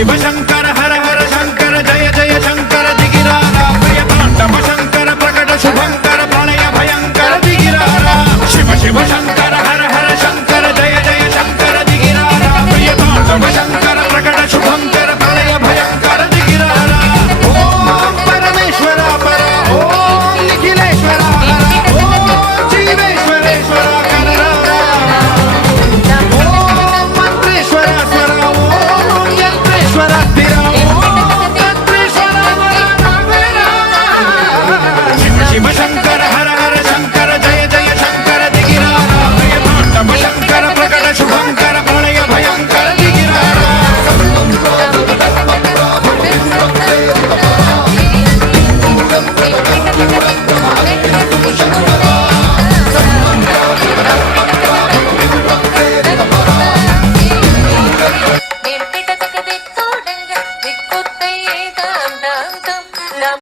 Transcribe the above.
शिव शंकर हर हर शंकर जय जय शंकर दिगिरारा प्रिय तांडव शंकर प्रकट शुभंकर प्रणय भयंकर दिगिरारा शिव शिव शंकर हर हर शंकर जय जय शंकर दिगिरारा प्रिय तांडव शंकर